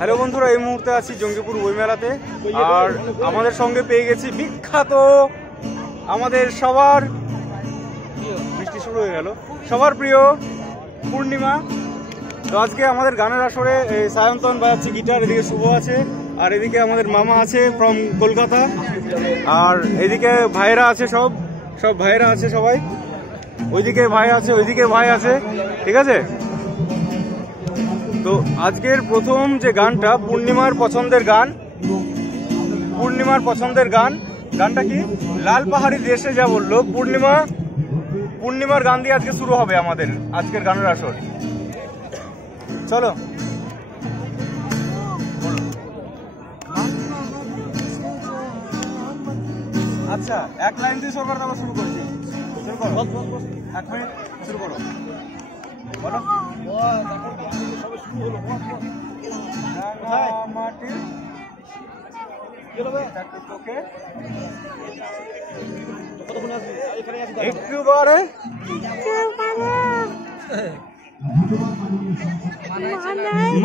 Hello বন্ধুরা, এই মুহূর্তে আছি জঙ্গিপুর বইমেলাতে। আর আমাদের সঙ্গে পেয়ে গেছি বিখ্যাত আমাদের সবার, বৃষ্টি শুরু হয়ে গেল, সবার প্রিয় পূর্ণিমা। তো আজকে আমাদের গানের আসরে সায়ন্তন বাজাচ্ছি গিটার, এদিকে শুভ আছে, আর এদিকে আমাদের মামা আছে ফ্রম কলকাতা, আর এদিকে ভাইরা আছে, সব ভাইরা আছে সবাই, ওইদিকে ভাই আছে, ওইদিকে ভাই আছে, ঠিক আছে। তো আজকের প্রথম যে গানটা পূর্ণিমার পছন্দের গান, গানটা কি? লাল পাহাড়ি দেশে যা বললো পূর্ণিমার গান দিয়ে আজকে শুরু হবে আমাদের আজকের গানের আসর। চলো। আচ্ছা, এক লাইন দিয়ে সরকার তারপর শুরু করছি। শুরু করো, 1 মিনিট শুরু করো, বলো। মাটির একটুবারে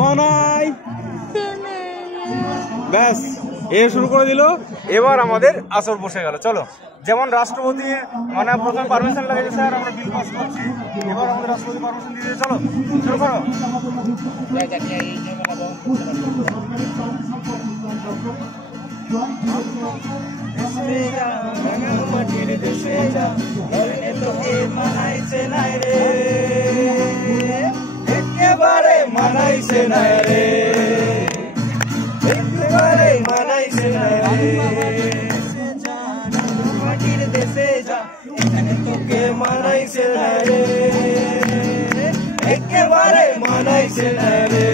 মানাই, ব্যাস এ শুরু করে দিল। এবার আমাদের আসর বসে গেল। চলো, যেমন রাষ্ট্রপতির মানে প্রথমে পারমিশন লাগেছে, স্যার আমরা বিল পাস করছি, এবার আমাদের রাষ্ট্রপতি পারমিশন দিয়েছে। চলো শুরু করো। একেবারে মানাইছে না রে, একেবারে মানাইছে না রে, মাটির দেশে যা, এখানে তোকে মানাইছে না রে, একেবারে মানাইছে না রে।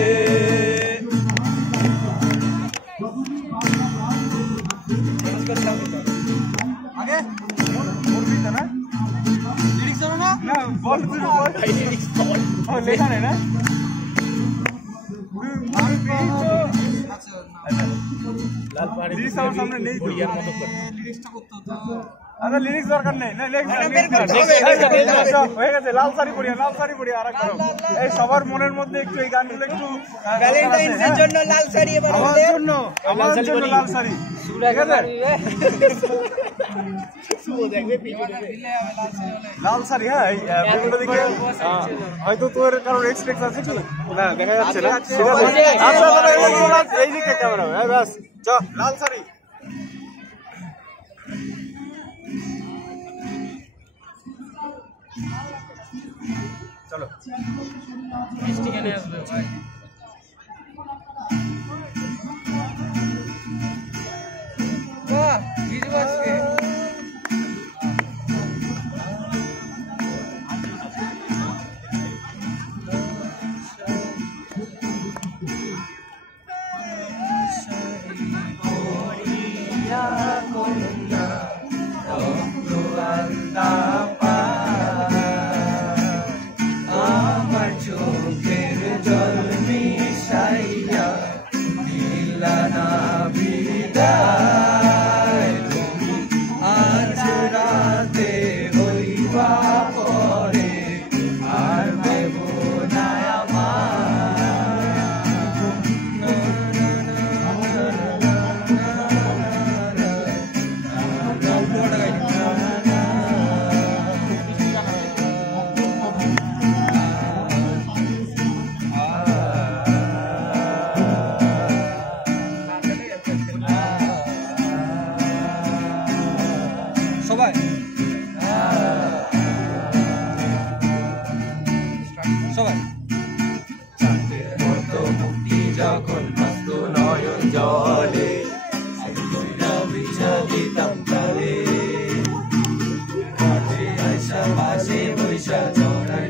আগে বলবি তো না, লিরিক্স জানো না? না বল, তুই বল। লিরিক্স বল, ও লেখা নেই না। লাল পাহাড়ি লিরিক্স আমার সামনে নেই, বুড়িয়ার মতো করে লিরিক্সটা করতে হতো। আচ্ছা লিরিক্স দরকার নেই, না হয়ে গেছে। লাল শাড়ি পরিয়া আর করো। এই সবার মনের মধ্যে একটু এই গানগুলো একটু ভ্যালেন্টাইনস এর জন্য লাল শাড়ি, এবার আমার জন্য লাল শাড়ি, ঠিক আছে? লাল শাড়ি, হ্যাঁ। এই ভিডিওটা দেখে হয়তো তোর কারোর এক্সপেক্ট আছে কি না, দেখা যাচ্ছে না। আচ্ছা এই দিকে ক্যামেরা, হ্যাঁ ব্যাস, চ লাল শাড়ি। চলো মিষ্টি কেনে আসবে ভাই। বাহ, ভিডিও আজকে সবাই চাঁদের মতো মুক্তি যখন মস্ত নয়ন জলে, দিতাম তারে, পাশে বৈশা জড়াই